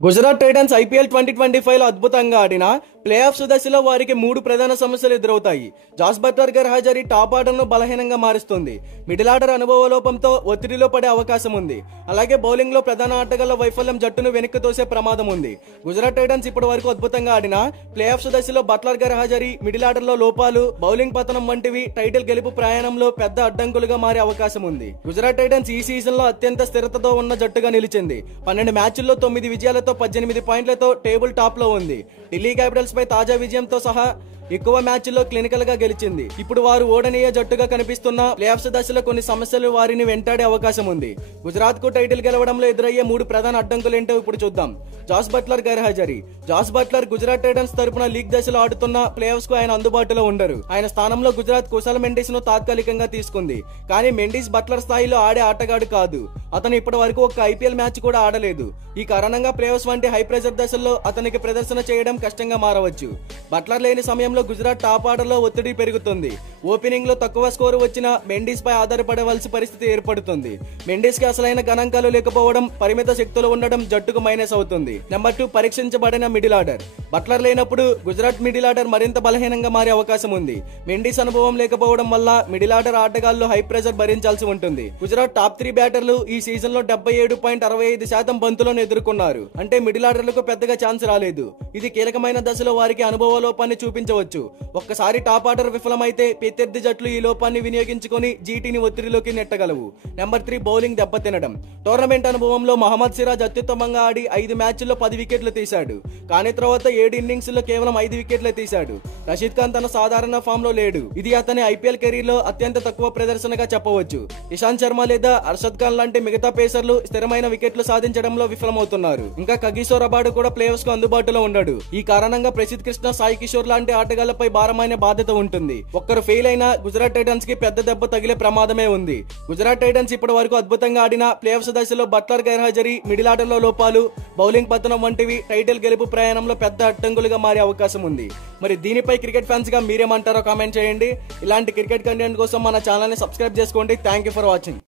Gujarat Titans IPL 2025 లో అద్భుతంగా ఆడిన ప్లే ఆఫ్స్ దశలో వారికి 3 ప్రధాన సమస్యలు ఎదురవుతాయి. జాస్ బట్లర్ గైర్హాజరీ టాప్ ఆర్డర్ ను బలహీనంగా మారుస్తుంది. మిడిల్ ఆర్డర్ అనుభవ లోపంతో ఒత్తిడిలో పడే అవకాశం ఉంది. అలాగే బౌలింగ్ లో ప్రధాన ఆటగాళ్ల వైఫల్యం జట్టును వెనక్కి తోసే ప్రమాదం ఉంది. గుజరాత్ టైటన్స్ ఇప్పటి వరకు అద్భుతంగా ఆడిన ప్లే ఆఫ్స్ దశలో బట్లర్ గైర్హాజరీ, మిడిల్ ఆర్డర్ లో లోపాలు, బౌలింగ్ పతనం వంటివి టైటిల్ గెలుపు ప్రయాణంలో పెద్ద అడ్డంకులుగా మారే అవకాశం ఉంది. గుజరాత్ టైటన్స్ ఈ సీజన్ లో అత్యంత స్థిరతతో ఉన్న జట్టుగా నిలిచింది. 12 మ్యాచ్ల్లో 9 విజయాలతో 18 పాయింట్లతో టేబుల్ టాప్ లో ఉంది. ఢిల్లీ క్యాపిటల్స్ పై తాజా విజయంతో సహా ఎక్కువ మ్యాచ్ల్లో క్లినికల్ గా గెలిచింది. ఇప్పుడు వారు ఓడనీయ జట్టుగా కనిపిస్తున్న ప్లే ఆఫ్స్ దశలో కొన్ని సమస్యలు వారిని వెంటాడే అవకాశం ఉంది. గుజరాత్ కు టైటిల్ గెలవడంలో ఎదురయ్యే 3 ప్రధాన అడ్డంకులేంటో ఇప్పుడు చూద్దాం. జాస్ బట్లర్ గైర్హాజరీ. జాస్ బట్లర్ గుజరాత్ టైటన్స్ తరపున లీగ్ దశలో ఆడుతున్న ప్లే ఆఫ్స్ కు ఆయన అందుబాటులో ఉండరు. ఆయన స్థానంలో గుజరాత్ కుశల్ మెండిస్ ను తాత్కాలికంగా తీసుకుంది. కానీ మెండిస్ బట్లర్ స్థాయిలో ఆడే ఆటగాడు కాదు. అతను ఇప్పటి వరకు ఒక్క ఐపీఎల్ మ్యాచ్ కూడా ఆడలేదు. ఈ కారణంగా ప్లే ఆఫ్స్ వంటి హై ప్రెజర్ దశల్లో అతనికి ప్రదర్శన చేయడం కష్టంగా మారవచ్చు. బట్లర్ లేని సమయంలో గుజరాత్ టాప్ ఆర్డర్ లో ఒత్తిడి పెరుగుతుంది. ఓపెనింగ్ లో తక్కువ స్కోరు వచ్చిన మెండిస్ పై ఆధారపడవలసి పరిస్థితి ఏర్పడుతుంది. మెండిస్ కి అసలైన గణాంకాలు లేకపోవడం, పరిమిత శక్తులు ఉండడం జట్టుకు మైనస్ అవుతుంది. నెంబర్ 2, పరీక్షించబడిన మిడిల్ ఆర్డర్. బట్లర్ లేనప్పుడు గుజరాత్ మిడిల్ ఆర్డర్ మరింత బలహీనంగా మారే అవకాశం ఉంది. మెండిస్ అనుభవం లేకపోవడం వల్ల మిడిల్ ఆర్డర్ ఆటగాళ్లు హై ప్రెజర్ భరించాల్సి ఉంటుంది. గుజరాత్ టాప్ 3 బ్యాటర్లు ఈ సీజన్ లో 77.65% బంతులను ఎదుర్కొన్నారు. అంటే మిడిల్ ఆర్డర్లకు పెద్దగా ఛాన్స్ రాలేదు. ఇది కీలకమైన దశలో వారికి అనుభవ లోపాన్ని చూపించవచ్చు. ఒక్కసారి టాప్ ఆర్డర్ విఫలమైతే ప్రత్యర్థి జట్లు ఈ లోపాన్ని వినియోగించుకొని జీటీని ఒత్తిడిలోకి నెట్టగలవు. నెంబర్ 3, బౌలింగ్ దెబ్బతినడం. టోర్నమెంట్ అనుభవంలో మహమ్మద్ సిరాజ్ అత్యుత్తమంగా ఆడి 5 మ్యాచ్ల్లో 10 వికెట్లు తీశాడు. కానీ తర్వాత 7 ఇన్నింగ్స్ లో కేవలం 5 వికెట్లే తీశాడు. రషీద్ ఖాన్ తన సాధారణ ఫామ్ లో లేడు. ఇది అతని ఐపీఎల్ కెరీర్ లో అత్యంత తక్కువ ప్రదర్శనగా చెప్పవచ్చు. ఇషాంత్ శర్మ లేదా అర్షద్ ఖాన్ లాంటి మిగతా పేసర్లు స్థిరమైన వికెట్లు సాధించడంలో విఫలమవుతున్నారు. ఇంకా కగిసో రబాడ్ కూడా ప్లే ఆఫ్స్ కు అందుబాటులో ఉండడు. ఈ కారణంగా ప్రసిద్ధ్ కృష్ణ, సాయి కిషోర్ లాంటి ఆటగాళ్లపై భారమైన బాధ్యత ఉంటుంది. ఒక్కరు ఫెయిల్ అయినా గుజరాత్ టైటన్స్ కి పెద్ద దెబ్బ తగిలే ప్రమాదమే ఉంది. గుజరాత్ టైటన్స్ ఇప్పటి వరకు అద్భుతంగా ఆడిన ప్లే ఆఫ్స్ దశలో బట్లర్ గైర్హాజరీ, మిడిల్ ఆర్డర్ లో లోపాలు, బౌలింగ్ పతనం వంటివి టైటిల్ గెలుపు ప్రయాణంలో పెద్ద అడ్డంకులుగా మారే అవకాశం ఉంది. మరి దీనిపై క్రికెట్ ఫ్యాన్స్ గా మీరేమంటారో కామెంట్ చేయండి. ఇలాంటి క్రికెట్ కంటెంట్ కోసం మన ఛానల్ ని సబ్స్క్రైబ్ చేసుకోండి. Thank you for watching.